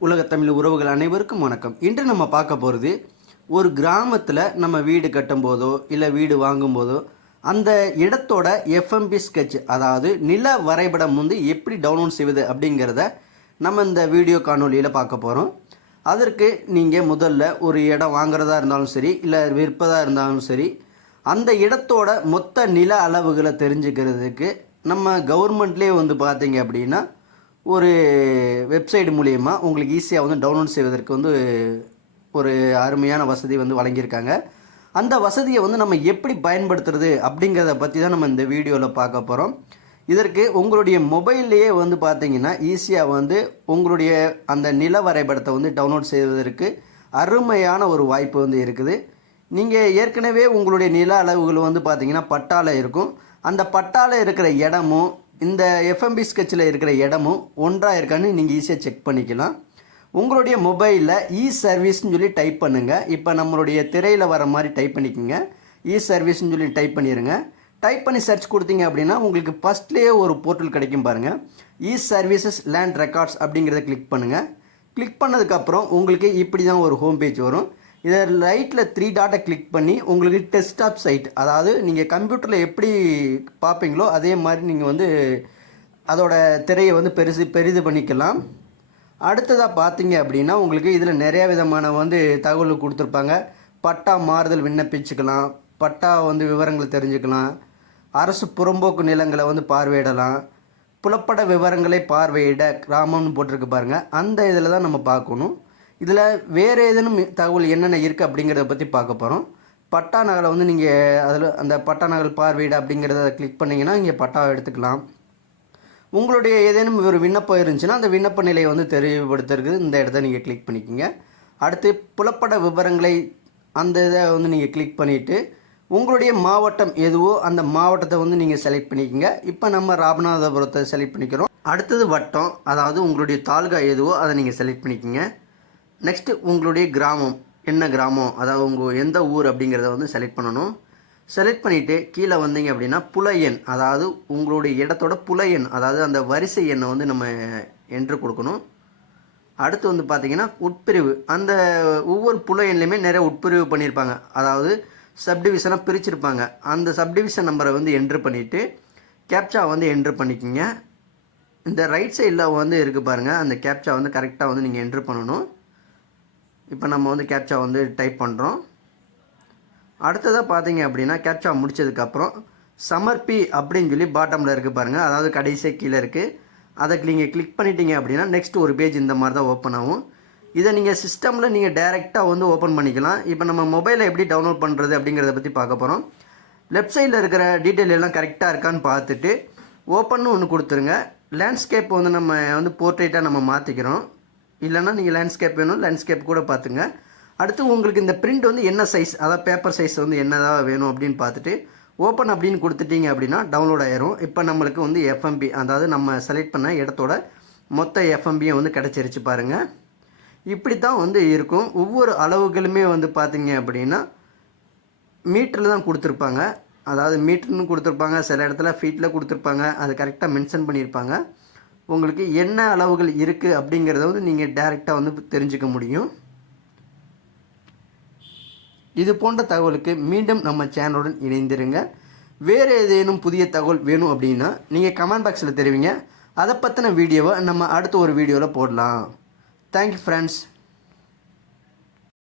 உலகத்தமிழ் உறவுகள் அனைவருக்கும் வணக்கம். இன்று நம்ம பார்க்க போகிறது ஒரு கிராமத்தில் நம்ம வீடு கட்டும்போதோ இல்லை வீடு வாங்கும்போதோ அந்த இடத்தோட எஃப்எம்பி ஸ்கெட்ச் அதாவது நில வரைபடம் வந்து எப்படி டவுன்லோட் செய்வது அப்படிங்கிறத நம்ம இந்த வீடியோ காணொலியில் பார்க்க போகிறோம் அதற்கு நீங்கள் முதல்ல ஒரு இடம் வாங்குறதா இருந்தாலும் சரி இல்லை விற்பதாக இருந்தாலும் சரி அந்த இடத்தோட மொத்த நில அளவுகளை தெரிஞ்சுக்கிறதுக்கு நம்ம கவர்மெண்ட்லேயே வந்து பார்த்தீங்க அப்படின்னா ஒரு வெப்சைட் மூலயமா உங்களுக்கு ஈஸியாக வந்து டவுன்லோட் செய்வதற்கு வந்து ஒரு அருமையான வசதி வந்து வழங்கியிருக்காங்க. அந்த வசதியை வந்து நம்ம எப்படி பயன்படுத்துறது அப்படிங்கிறத பற்றி தான் நம்ம இந்த வீடியோவில் பார்க்க போகிறோம் இதற்கு உங்களுடைய மொபைல்லையே வந்து பார்த்தீங்கன்னா ஈஸியாக வந்து உங்களுடைய அந்த நில வரைபடத்தை வந்து டவுன்லோட் செய்வதற்கு அருமையான ஒரு வாய்ப்பு வந்து இருக்குது. நீங்கள் ஏற்கனவே உங்களுடைய நில அளவுகள் வந்து பார்த்தீங்கன்னா பட்டால இருக்கும். அந்த பட்டால இருக்கிற இடமும் இந்த எஃப்எம்பி ஸ்கெட்சில் இருக்கிற இடமும் ஒன்றாக இருக்கான்னு நீங்கள் ஈஸியாக செக் பண்ணிக்கலாம். உங்களுடைய மொபைலில் இ சர்வீஸ்னு சொல்லி டைப் பண்ணுங்கள் இப்போ நம்மளுடைய திரையில் வர மாதிரி டைப் பண்ணிக்கோங்க. இ சர்வீஸ்னு சொல்லி டைப் பண்ணிடுங்க டைப் பண்ணி சர்ச் கொடுத்தீங்க அப்படின்னா உங்களுக்கு ஃபஸ்ட்லேயே ஒரு போர்ட்டல் கிடைக்கும் பாருங்கள் இ சர்வீசஸ் லேண்ட் ரெக்கார்ட்ஸ் அப்படிங்கிறத கிளிக் பண்ணுங்கள் கிளிக் பண்ணதுக்கப்புறம் உங்களுக்கு இப்படி தான் ஒரு ஹோம் பேஜ் வரும். இதை ரைட்டில் த்ரீ டாட்டை கிளிக் பண்ணி உங்களுக்கு டெஸ்க்டாப் சைட் அதாவது நீங்கள் கம்ப்யூட்டரில் எப்படி பார்ப்பீங்களோ அதே மாதிரி நீங்கள் வந்து அதோட திரையை வந்து பெருசு பெரிது பண்ணிக்கலாம். அடுத்ததாக பார்த்தீங்க அப்படின்னா உங்களுக்கு இதில் நிறைய விதமான வந்து தகவல் கொடுத்துருப்பாங்க. பட்டா மாறுதல் விண்ணப்பிச்சுக்கலாம் பட்டா வந்து விவரங்களை தெரிஞ்சுக்கலாம் அரசு புறம்போக்கு நிலங்களை வந்து பார்வையிடலாம் புலப்பட விவரங்களை பார்வையிட கிராமம்னு போட்டிருக்கு பாருங்கள் அந்த இதில் தான் நம்ம பார்க்கணும். இதில் வேறு ஏதேனும் தகவல் என்னென்ன இருக்குது அப்படிங்கிறத பற்றி பார்க்க போகிறோம். பட்டா நகலை வந்து நீங்கள் அதில் அந்த பட்டா நகல் பார்வையிட அப்படிங்கிறத கிளிக் பண்ணிங்கன்னா இங்கே பட்டாவை எடுத்துக்கலாம். உங்களுடைய ஏதேனும் ஒரு விண்ணப்பம் இருந்துச்சுன்னா அந்த விண்ணப்ப நிலையை வந்து தெளிவுபடுத்துறதுக்கு இந்த இடத்த நீங்கள் கிளிக் பண்ணிக்கோங்க. அடுத்து புலப்பட விவரங்களை அந்த இதை வந்து நீங்கள் கிளிக் பண்ணிவிட்டு உங்களுடைய மாவட்டம் எதுவோ அந்த மாவட்டத்தை வந்து நீங்கள் செலக்ட் பண்ணிக்கோங்க. இப்போ நம்ம ராமநாதபுரத்தை செலக்ட் பண்ணிக்கிறோம். அடுத்தது வட்டம் அதாவது உங்களுடைய தாலுகா எதுவோ அதை நீங்கள் செலக்ட் பண்ணிக்கோங்க. நெக்ஸ்ட்டு உங்களுடைய கிராமம். என்ன கிராமம்? அதாவது உங்கள் எந்த ஊர் அப்படிங்கிறத வந்து செலக்ட் பண்ணணும். செலக்ட் பண்ணிவிட்டு கீழே வந்தீங்க அப்படின்னா புல எண். அதாவது உங்களுடைய இடத்தோட புல எண். அதாவது அந்த வரிசை எண்ணை வந்து நம்ம என்ட்ரு கொடுக்கணும். அடுத்து வந்து பார்த்திங்கன்னா உட்பிரிவு. அந்த ஒவ்வொரு புல நிறைய உட்பிரிவு பண்ணியிருப்பாங்க அதாவது சப்டிவிஷனாக பிரிச்சிருப்பாங்க. அந்த சப்டிவிஷன் நம்பரை வந்து என்ட்ரு பண்ணிவிட்டு கேப்சா வந்து என்ட்ரு பண்ணிக்கிங்க. இந்த ரைட் சைடில் வந்து இருக்குது பாருங்கள் அந்த கேப்சா வந்து கரெக்டாக வந்து நீங்கள் என்ட்ரு பண்ணணும். இப்போ நம்ம வந்து கேப்சா வந்து டைப் பண்ணுறோம். அடுத்ததாக பார்த்தீங்க அப்படின்னா கேப்சா முடிச்சதுக்கப்புறம் சமர்ப்பி அப்படின்னு சொல்லி பாட்டமில் இருக்குது பாருங்கள் அதாவது கடைசியாக கீழே இருக்குது அதை நீங்கள் கிளிக் பண்ணிட்டீங்க அப்படின்னா நெக்ஸ்ட் ஒரு பேஜ் இந்த மாதிரி தான் ஓப்பன் ஆகும். இதை நீங்கள் சிஸ்டமில் நீங்கள் டைரெக்டாக வந்து ஓப்பன் பண்ணிக்கலாம். இப்போ நம்ம மொபைலில் எப்படி டவுன்லோட் பண்ணுறது அப்படிங்கிறத பற்றி பார்க்க போகிறோம் லெஃப்ட் சைடில் இருக்கிற டீட்டெயில் எல்லாம் கரெக்டாக இருக்கான்னு பார்த்துட்டு ஓப்பன்னு ஒன்று கொடுத்துருங்க. லேண்ட்ஸ்கேப் வந்து நம்ம வந்து போர்ட்ரேட்டாக நம்ம மாற்றிக்கிறோம் இல்லைன்னா நீங்கள் லேண்ட்ஸ்கேப் வேணும் லேண்ட்ஸ்கேப் கூட பார்த்துங்க. அடுத்து உங்களுக்கு இந்த பிரிண்ட் வந்து என்ன சைஸ் அதாவது பேப்பர் சைஸ் வந்து என்னதான் வேணும் அப்படின்னு பார்த்துட்டு ஓப்பன் அப்படின்னு கொடுத்துட்டீங்க அப்படின்னா டவுன்லோட் ஆயிரும். இப்போ நம்மளுக்கு வந்து எஃப்எம்பி அதாவது நம்ம செலக்ட் பண்ண இடத்தோட மொத்த எஃப்எம்பியும் வந்து கிடச்சிருச்சு பாருங்கள் இப்படி தான் வந்து இருக்கும். ஒவ்வொரு அளவுகளுமே வந்து பார்த்தீங்க அப்படின்னா மீட்டரில் தான் கொடுத்துருப்பாங்க. அதாவது மீட்டர்னு கொடுத்துருப்பாங்க சில இடத்துல ஃபீட்டில் கொடுத்துருப்பாங்க. அது கரெக்டாக மென்ஷன் பண்ணியிருப்பாங்க. உங்களுக்கு என்ன அளவுகள் இருக்குது அப்படிங்கிறத வந்து நீங்கள் டைரெக்டாக வந்து தெரிஞ்சுக்க முடியும். இது போன்ற தகவலுக்கு மீண்டும் நம்ம சேனலுடன் இணைந்திருங்க. வேறு ஏதேனும் புதிய தகவல் வேணும் அப்படின்னா நீங்கள் கமெண்ட் பாக்ஸில் தெரிவிங்க. அதை பற்றின வீடியோவை நம்ம அடுத்த ஒரு வீடியோவில் போடலாம். Thank you friends